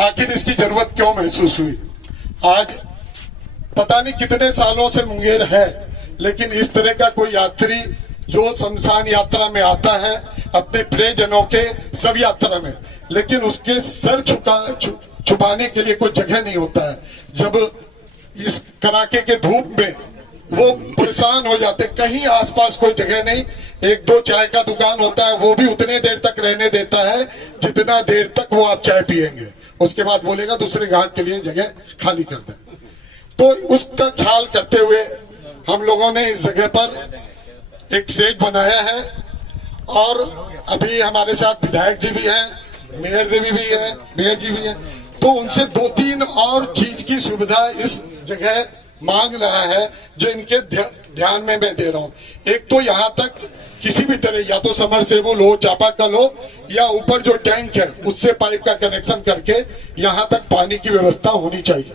आखिर इसकी जरूरत क्यों महसूस हुई। आज पता नहीं कितने सालों से मुंगेर है, लेकिन इस तरह का कोई यात्री जो शमशान यात्रा में आता है अपने प्रियजनों के सब यात्रा में, लेकिन उसके सर छुपाने के लिए कोई जगह नहीं होता है। जब इस कड़ाके के धूप में वो परेशान हो जाते, कहीं आसपास कोई जगह नहीं, एक दो चाय का दुकान होता है, वो भी उतने देर तक रहने देता है जितना देर तक वो आप चाय पिएंगे, उसके बाद बोलेगा दूसरे ग्राहक के लिए जगह खाली कर दे। तो उसका ख्याल करते हुए हम लोगों ने इस जगह पर एक सेट बनाया है, और अभी हमारे साथ विधायक जी भी हैं, मेयर जी भी हैं, तो उनसे 2-3 और चीज की सुविधा इस जगह मांग रहा है जो इनके ध्यान में मैं दे रहा हूँ। एक तो यहाँ तक किसी भी तरह या तो समरसेबुल हो, चापाकल हो, या ऊपर जो टैंक है उससे पाइप का कनेक्शन करके यहाँ तक पानी की व्यवस्था होनी चाहिए।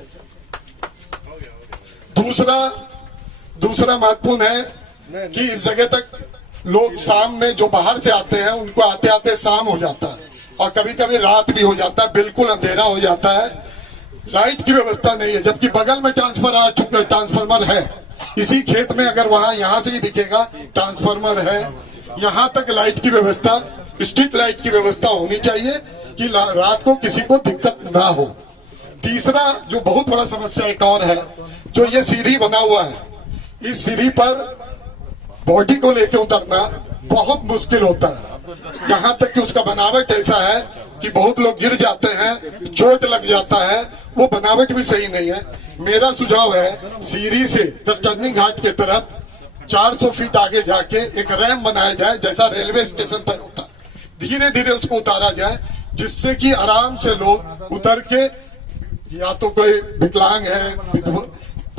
दूसरा महत्वपूर्ण है कि इस जगह तक लोग शाम में जो बाहर से आते हैं उनको आते आते शाम हो जाता है, और कभी कभी रात भी हो जाता है, बिल्कुल अंधेरा हो जाता है। लाइट की व्यवस्था नहीं है, जबकि बगल में ट्रांसफार्मर है। इसी खेत में अगर वहां यहाँ से ही दिखेगा ट्रांसफार्मर है। यहाँ तक लाइट की व्यवस्था, स्ट्रीट लाइट की व्यवस्था होनी चाहिए कि रात को किसी को दिक्कत ना हो। तीसरा जो बहुत बड़ा समस्या एक और है, जो ये सीढ़ी बना हुआ है, इस सीढ़ी पर बॉडी को लेके उतरना बहुत मुश्किल होता है। यहाँ तक कि उसका बनावट ऐसा है कि बहुत लोग गिर जाते हैं, चोट लग जाता है, वो बनावट भी सही नहीं है। मेरा सुझाव है सीढ़ी से टर्निंग घाट के तरफ 400 फीट आगे जाके एक रैंप बनाया जाए, जैसा रेलवे स्टेशन पर होता है। धीरे धीरे उसको उतारा जाए, जिससे कि आराम से लोग उतर के, या तो कोई विकलांग है,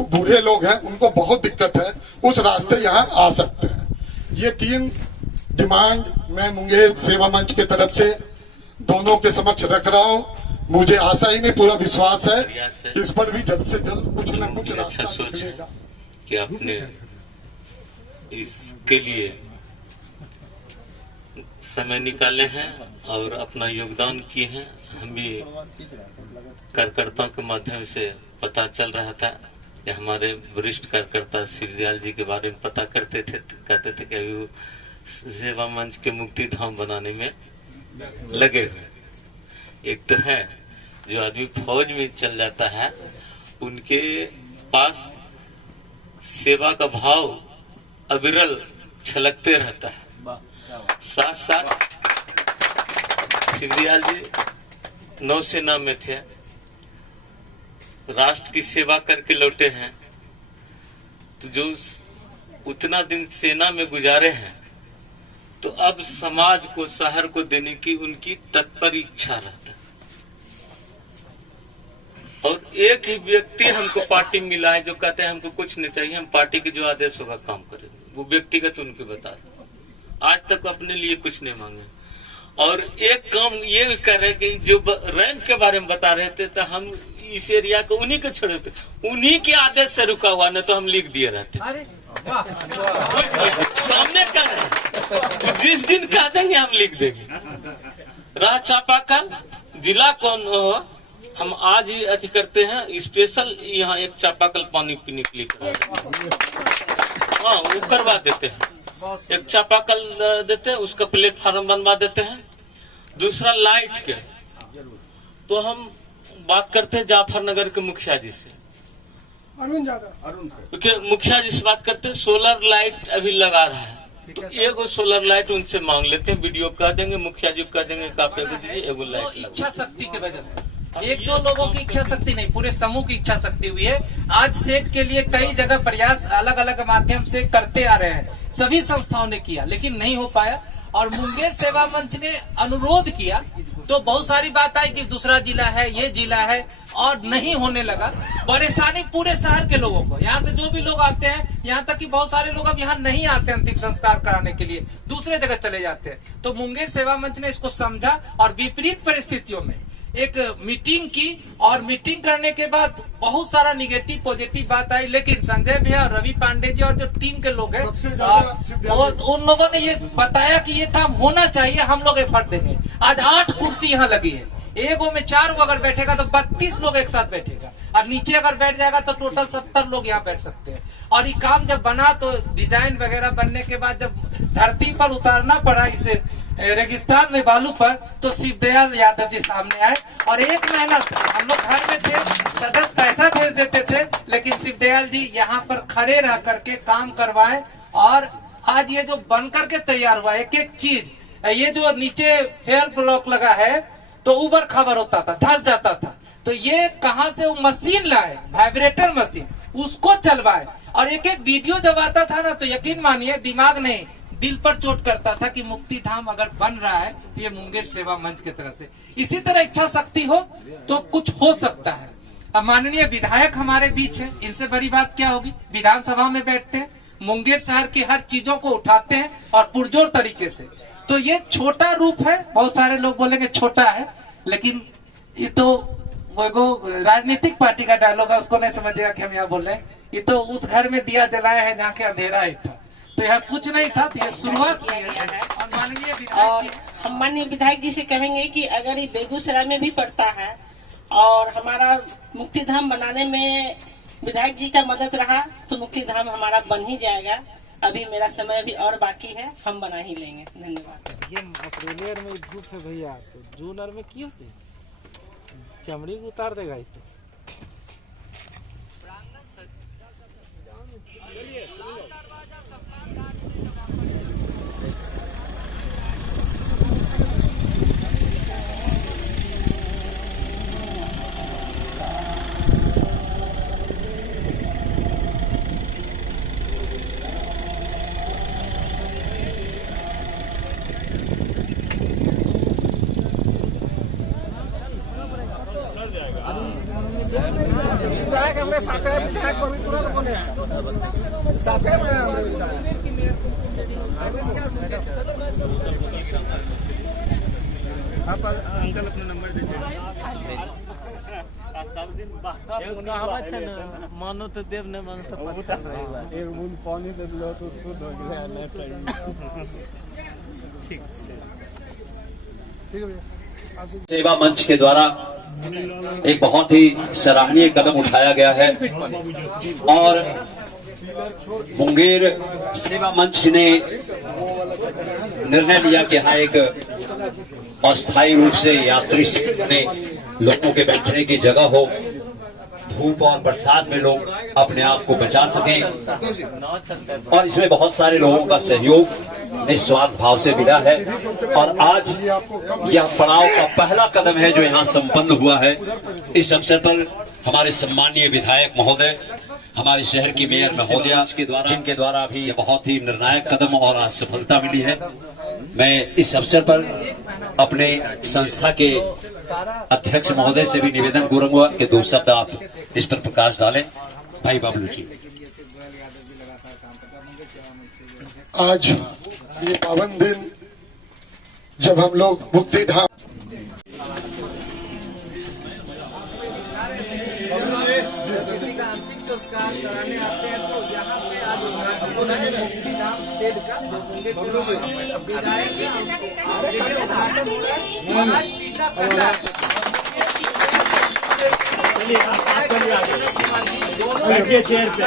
बूढ़े लोग हैं, उनको बहुत दिक्कत है, उस रास्ते यहाँ आ सकते हैं। ये 3 डिमांड मैं मुंगेर सेवा मंच के तरफ से दोनों के समक्ष रख रहा हूँ। मुझे आशा ही नहीं, पूरा विश्वास है इस पर भी जल्द से जल्द कुछ न कुछ रास्ता निकलेगा। कि आपने इसके लिए समय निकाले हैं और अपना योगदान किए हैं। हम भी कार्यकर्ताओं के माध्यम से पता चल रहा था कि हमारे वरिष्ठ कार्यकर्ता श्रीदयाल जी के बारे में पता करते थे, कहते थे कि वो सेवा मंच के मुक्ति धाम बनाने में लगे हुए। एक तो है जो आदमी फौज में चल जाता है, उनके पास सेवा का भाव अविरल छलकते रहता है। साथ साथ श्रीदयाल जी नौसेना में थे, राष्ट्र की सेवा करके लौटे हैं, तो जो उतना दिन सेना में गुजारे हैं, तो अब समाज को, शहर को देने की उनकी तत्पर इच्छा रहता है। और एक ही व्यक्ति हमको पार्टी मिला है जो कहते हैं हमको कुछ नहीं चाहिए, हम पार्टी के जो आदेश होगा काम करेंगे। वो व्यक्तिगत उनके बता रहे, आज तक अपने लिए कुछ नहीं मांगे। और एक काम ये भी कर रहे कि जो रैंप के बारे में बता रहे थे, तो हम इस एरिया को उन्हीं को छोड़े थे, उन्हीं के आदेश से रुका हुआ, न तो हम लिख दिए रहते। सामने कर रहे, जिस दिन कह देंगे हम लिख देंगे। रहा चापाकल, जिला कौन हो, हम आज ही अति करते हैं, स्पेशल यहाँ एक चापाकल पानी पीने के लिए हाँ वो करवा देते हैं। एक चापाकल देते हैं, उसका प्लेटफार्म बनवा देते हैं। दूसरा लाइट के, तो हम बात करते हैं जाफरनगर के मुखिया जी से, अरुण से, मुखिया जी से बात करते हैं। सोलर लाइट अभी लगा रहा है, तो एगो सोलर लाइट उनसे मांग लेते हैं, वीडियो कह देंगे, मुखिया जी कह देंगे एगो लाइट। इच्छा शक्ति की वजह से, एक दो लोगों की इच्छा शक्ति नहीं, पूरे समूह की इच्छा शक्ति हुई है। आज सेट के लिए कई जगह प्रयास अलग अलग माध्यम से करते आ रहे हैं, सभी संस्थाओं ने किया, लेकिन नहीं हो पाया। और मुंगेर सेवा मंच ने अनुरोध किया तो बहुत सारी बात आई कि दूसरा जिला है, ये जिला है, और नहीं होने लगा। परेशानी पूरे शहर के लोगों को, यहाँ से जो भी लोग आते हैं, यहाँ तक कि बहुत सारे लोग अब यहाँ नहीं आते अंतिम संस्कार कराने के लिए, दूसरे जगह चले जाते हैं। तो मुंगेर सेवा मंच ने इसको समझा और विपरीत परिस्थितियों में एक मीटिंग की, और मीटिंग करने के बाद बहुत सारा निगेटिव पॉजिटिव बात आई। लेकिन संजय भैया, रवि पांडे जी और जो टीम के लोग हैं, उन लोगों ने ये बताया कि ये काम होना चाहिए, हम लोग एफर्ट देंगे। आज 8 कुर्सी यहाँ लगी है, एक वो में 4 वो अगर बैठेगा तो 32 लोग एक साथ बैठेगा, और नीचे अगर बैठ जाएगा तो टोटल 70 लोग यहाँ बैठ सकते हैं। और ये काम जब बना तो डिजाइन वगैरह बनने के बाद जब धरती पर उतारना पड़ा इसे रेगिस्तान में बालू पर, तो शिवदयाल यादव जी सामने आए और एक मेहनत, हम लोग घर में थे, सदस्य पैसा भेज देते थे, लेकिन शिवदयाल जी यहाँ पर खड़े रह करके काम करवाए। और आज ये जो बन करके तैयार हुआ एक एक चीज, ये जो नीचे फेयर ब्लॉक लगा है तो ऊपर खबर होता था, धंस जाता था, तो ये कहाँ से वो मशीन लाए, वाइब्रेटर मशीन, उसको चलवाए। और एक एक वीडियो जब आता था ना तो यकीन मानिए दिमाग नहीं दिल पर चोट करता था कि मुक्ति धाम अगर बन रहा है तो ये मुंगेर सेवा मंच की तरह से। इसी तरह इच्छा शक्ति हो तो कुछ हो सकता है। अब माननीय विधायक हमारे बीच है, इनसे बड़ी बात क्या होगी, विधानसभा में बैठते हैं, मुंगेर शहर की हर चीजों को उठाते हैं और पुरजोर तरीके से। तो ये छोटा रूप है, बहुत सारे लोग बोलेंगे छोटा है, लेकिन ये तो वो राजनीतिक पार्टी का डायलॉग है, उसको नहीं समझेगा कि हम यहाँ बोल रहे हैं। ये तो उस घर में दिया जलाया है जहाँ के अंधेरा ही था, तो यहाँ कुछ नहीं था, तो ये शुरुआत की है। और माननीय विधायक, हम माननीय विधायक जी से कहेंगे कि अगर ये बेगूसराय में भी पड़ता है और हमारा मुक्ति धाम बनाने में विधायक जी का मदद रहा तो मुक्ति धाम हमारा बन ही जाएगा। अभी मेरा समय भी और बाकी है, हम बना ही लेंगे। धन्यवाद। ये अप्रैल में धूप है भैया, तो जून में की होती चमड़ी को उतार देगा इसे। आप अंकल अपना नंबर दीजिए। सब दिन कहावत है ना, मानो तो देव ने मानो तो एक बूंद पानी दे दो तो शुद्ध हो गया ना चाहिए। ठीक है। सेवा मंच के द्वारा एक बहुत ही सराहनीय कदम उठाया गया है और मुंगेर सेवा मंच ने निर्णय लिया कि यहाँ एक अस्थायी रूप से यात्री ने लोगों के बैठने की जगह हो, धूप और बरसात में लोग अपने आप को बचा सकें। और इसमें बहुत सारे लोगों का सहयोग निस्वार्थ भाव से मिला है और आज यह पड़ाव का पहला कदम है जो यहाँ संपन्न हुआ है। इस अवसर पर हमारे सम्मानीय विधायक महोदय, हमारे शहर की मेयर महोदया जिनके द्वारा भी यह बहुत ही निर्णायक कदम और आज सफलता मिली है, मैं इस अवसर पर अपने संस्था के अध्यक्ष महोदय से भी निवेदन करूंगा कि 2 शब्द आप इस पर प्रकाश डालें। भाई बाबलू जी, आज ये पावन दिन जब हम लोग मुक्ति धाम किसी का अंतिम संस्कार कराने आते हैं तो यहाँ पे आज मुक्ति धाम शेड का मुंगेर विधायक उद्घाटन हो रहा है। आज पिता पंडा चेयर पे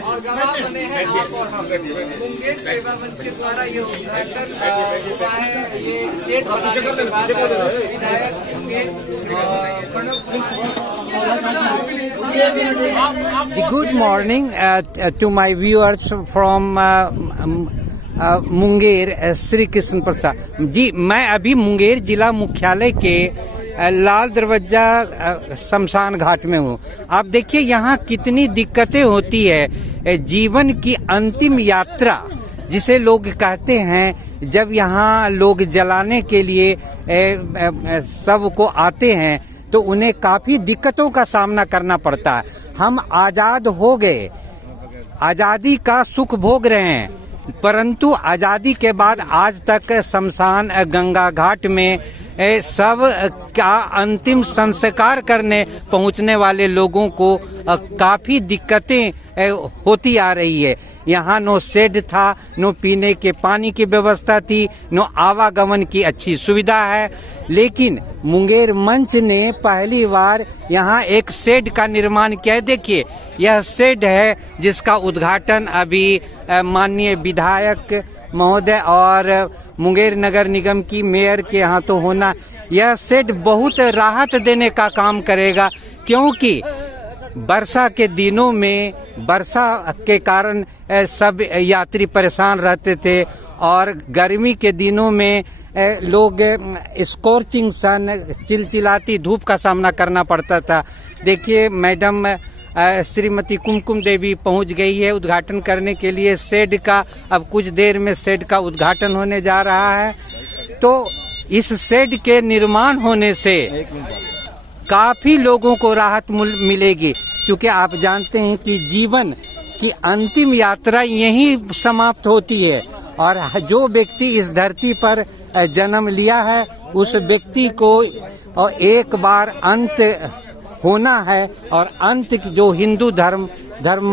और गवाह बने हैं मुंगेर सेवा मंच के द्वारा ये उद्घाटन हुआ है। ये सेट बनाने के बाद विधायक Good morning to my viewers from Munger Shri Krishna Prasad ji. मैं अभी मुंगेर जिला मुख्यालय के लाल दरवाजा शमशान घाट में हूँ। आप देखिए यहाँ कितनी दिक्कतें होती है, जीवन की अंतिम यात्रा जिसे लोग कहते हैं। जब यहाँ लोग जलाने के लिए शव को आते हैं तो उन्हें काफी दिक्कतों का सामना करना पड़ता है। हम आजाद हो गए, आजादी का सुख भोग रहे हैं, परंतु आजादी के बाद आज तक शमशान गंगा घाट में सब का अंतिम संस्कार करने पहुंचने वाले लोगों को काफी दिक्कतें होती आ रही है। यहाँ नो शेड था, नो पीने के पानी की व्यवस्था थी, नो आवागमन की अच्छी सुविधा है। लेकिन मुंगेर मंच ने पहली बार यहाँ एक शेड का निर्माण किया है। देखिए यह शेड है जिसका उद्घाटन अभी माननीय विधायक महोदय और मुंगेर नगर निगम की मेयर के यहाँ तो होना। यह शेड बहुत राहत देने का काम करेगा, क्योंकि वर्षा के दिनों में वर्षा के कारण सब यात्री परेशान रहते थे और गर्मी के दिनों में लोग स्कॉर्चिंग सन, चिलचिलाती धूप का सामना करना पड़ता था। देखिए मैडम श्रीमती कुमकुम देवी पहुंच गई है उद्घाटन करने के लिए शेड का। अब कुछ देर में शेड का उद्घाटन होने जा रहा है। तो इस शेड के निर्माण होने से काफी लोगों को राहत मिलेगी, क्योंकि आप जानते हैं कि जीवन की अंतिम यात्रा यहीं समाप्त होती है और जो व्यक्ति इस धरती पर जन्म लिया है उस व्यक्ति को एक बार अंत होना है। और अंत जो हिंदू धर्म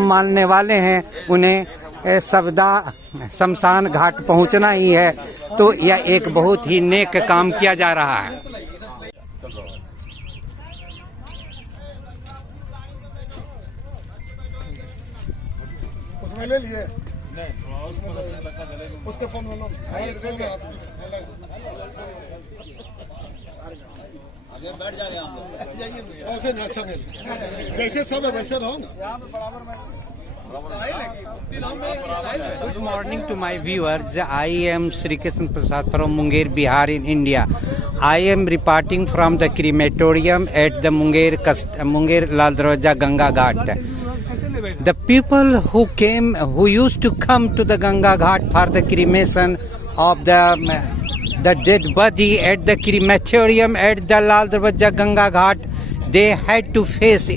मानने वाले हैं उन्हें सबदा शमशान घाट पहुंचना ही है। तो यह एक बहुत ही नेक काम किया जा रहा है। उसमें ले लिए उसके फोन में बैठ जाएंगे हम लोग। ऐसे नहीं, अच्छा नहीं, जैसे सब है वैसे रहो ना। Good morning to my viewers. I am Sri Krishna Prasad from Munger, Bihar in India. I am reporting from the crematorium at the Munger Lal Darwaja Ganga Ghat. The people who used to come to the Ganga Ghat for the cremation of the dead body at the crematorium at the Lal Darwaja Ganga Ghat, they had to face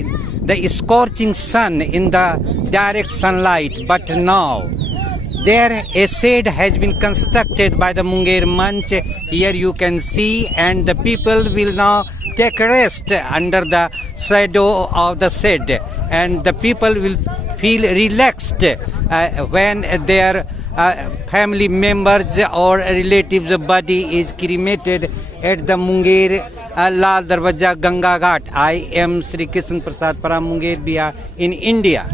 the scorching sun in the direct sunlight. But now there a shade has been constructed by the Munger Manch. Here you can see, and the people will now take rest under the shadow of the shade, and the people will feel relaxed when their family members or relatives body is cremated at the Munger Lal Darwaja Ganga Ghat. I am Sri Krishna Prasad from Munger, Bihar in India.